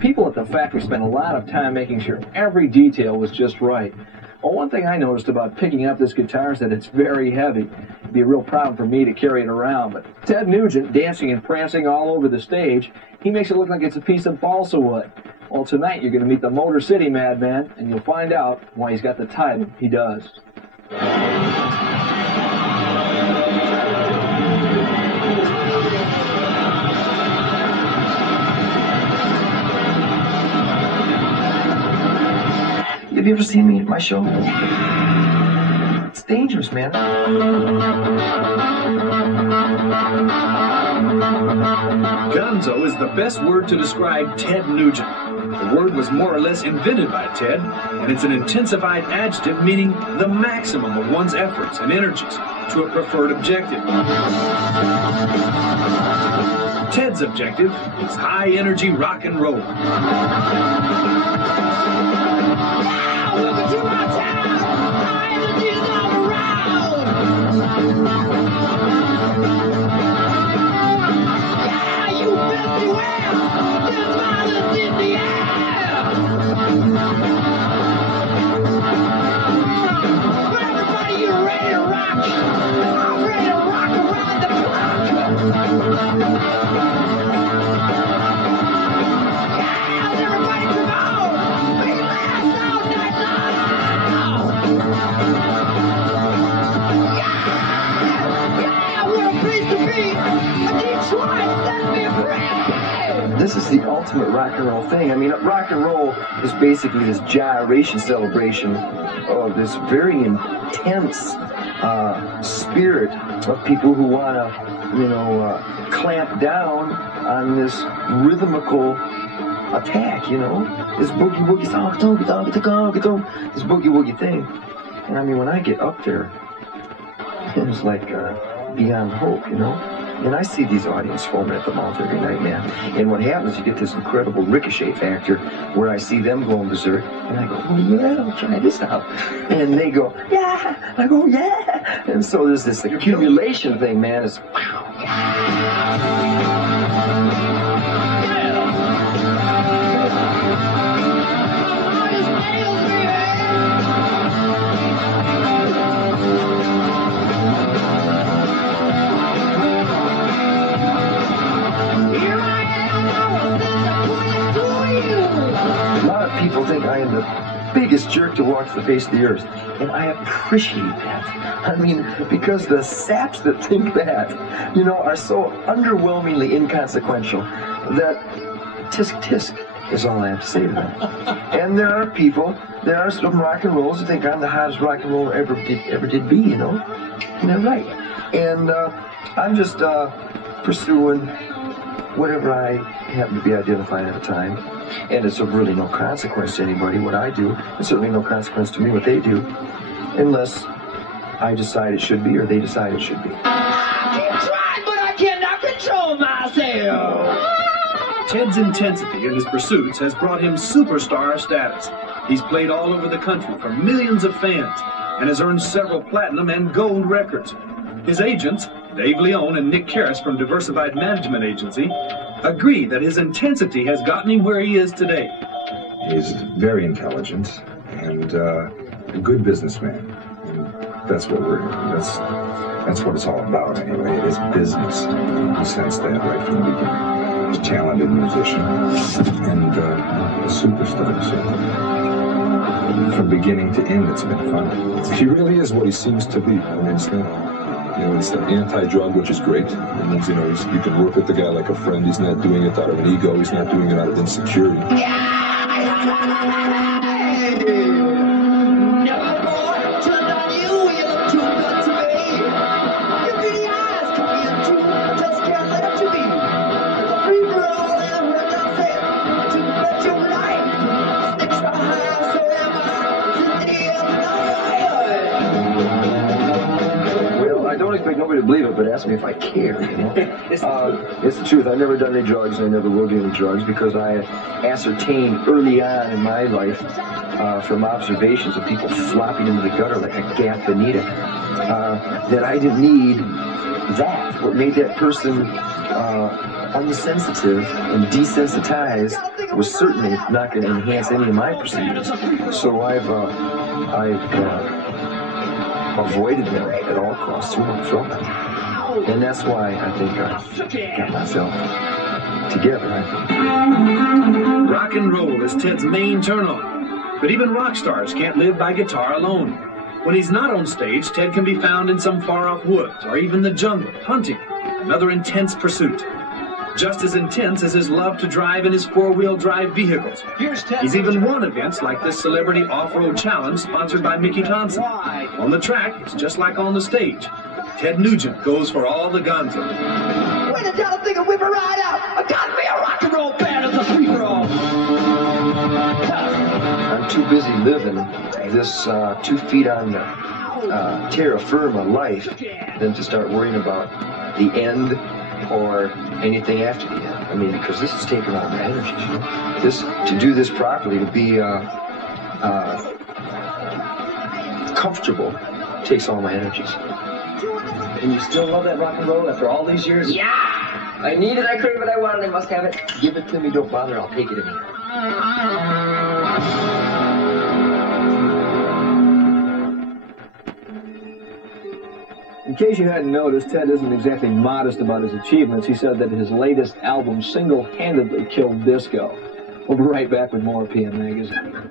People at the factory spent a lot of time making sure every detail was just right. Well, one thing I noticed about picking up this guitar is that it's very heavy. It'd be a real problem for me to carry it around, but Ted Nugent, dancing and prancing all over the stage, he makes it look like it's a piece of balsa wood. Well, tonight you're going to meet the Motor City Madman, and you'll find out why he's got the title he does. Have you ever seen me at my show? It's dangerous, man. Gonzo is the best word to describe Ted Nugent. The word was more or less invented by Ted, and it's an intensified adjective meaning the maximum of one's efforts and energies to a preferred objective. Ted's objective is high-energy rock and roll. Welcome to my town! High energy's all around! Yeah, you bet you will! There's violence in the air! But everybody, you ready to rock? I'm ready to rock around the clock! Yeah, everybody come on! We last all night long! Yeah, what a place to be! Detroit, set me free! This is the ultimate rock and roll thing. I mean, rock and roll is basically this gyration celebration of this very intense spirit of people who want to, clamp down on this rhythmical attack, this boogie woogie this boogie woogie thing. And I mean, when I get up there, it's like beyond hope, And I see these audience foaming at the mouth every night, man. And what happens, you get this incredible ricochet factor where I see them going berserk, and I go, oh yeah, I'll try this out. And they go, yeah. I go, yeah. And so there's this accumulation thing, man. It's wow. People think I am the biggest jerk to walk the face of the earth, and I appreciate that. I mean, because the saps that think that, are so underwhelmingly inconsequential that tisk tisk is all I have to say to them. And there are some rock and rollers who think I'm the hottest rock and roller ever did be, And they're right. And I'm just pursuing whatever I happen to be identifying at the time. And it's of really no consequence to anybody what I do. It's certainly no consequence to me what they do, unless I decide it should be or they decide it should be. I keep trying, but I cannot control myself. Ted's intensity in his pursuits has brought him superstar status. He's played all over the country for millions of fans and has earned several platinum and gold records. His agents, Dave Leone and Nick Karras from Diversified Management Agency, agree that his intensity has gotten him where he is today. He's very intelligent and a good businessman. And that's what that's what it's all about anyway. It is business. You sense that right from the beginning. He's a talented musician and a superstar. So from beginning to end, it's been fun. He really is what he seems to be. I mean, it's the anti-drug, which is great. It means, you can work with the guy like a friend. He's not doing it out of an ego. He's not doing it out of insecurity. Never more turned on you, you look too good to me. Your pretty eyes can be true, just can't let you be. It's a free for all and what I said. To bet your life, sticks are high, so am I. To the Well, I don't expect nobody to believe it, but ask me if I care, It's the truth. I've never done any drugs, and I never will do any drugs, because I ascertained early on in my life, from observations of people flopping into the gutter like a Gap Bonita, that I didn't need that. What made that person unsensitive and desensitized was certainly not going to enhance any of my procedures. So I've avoided them at all costs through my film. And that's why I think I got myself together. Rock and roll is Ted's main turn-on. But even rock stars can't live by guitar alone. When he's not on stage, Ted can be found in some far-off woods or even the jungle, hunting, another intense pursuit. Just as intense as his love to drive in his four-wheel drive vehicles. He's even won events like this celebrity off-road challenge sponsored by Mickey Thompson. On the track, it's just like on the stage. Ted Nugent goes for all the guns. When I gotta think of whip a ride out, I gotta be a rock and roll band as a free-for-all. I'm too busy living this 2 feet on the terra firma life than to start worrying about the end or anything after the end. I mean, because this is taking all my energies. You know? To do this properly, to be comfortable, takes all my energies. And you still love that rock and roll after all these years? Yeah! I need it, I crave it, I want it, I must have it. Give it to me, don't bother, I'll take it in here. In case you hadn't noticed, Ted isn't exactly modest about his achievements. He said that his latest album single-handedly killed disco. We'll be right back with more PM Magazine.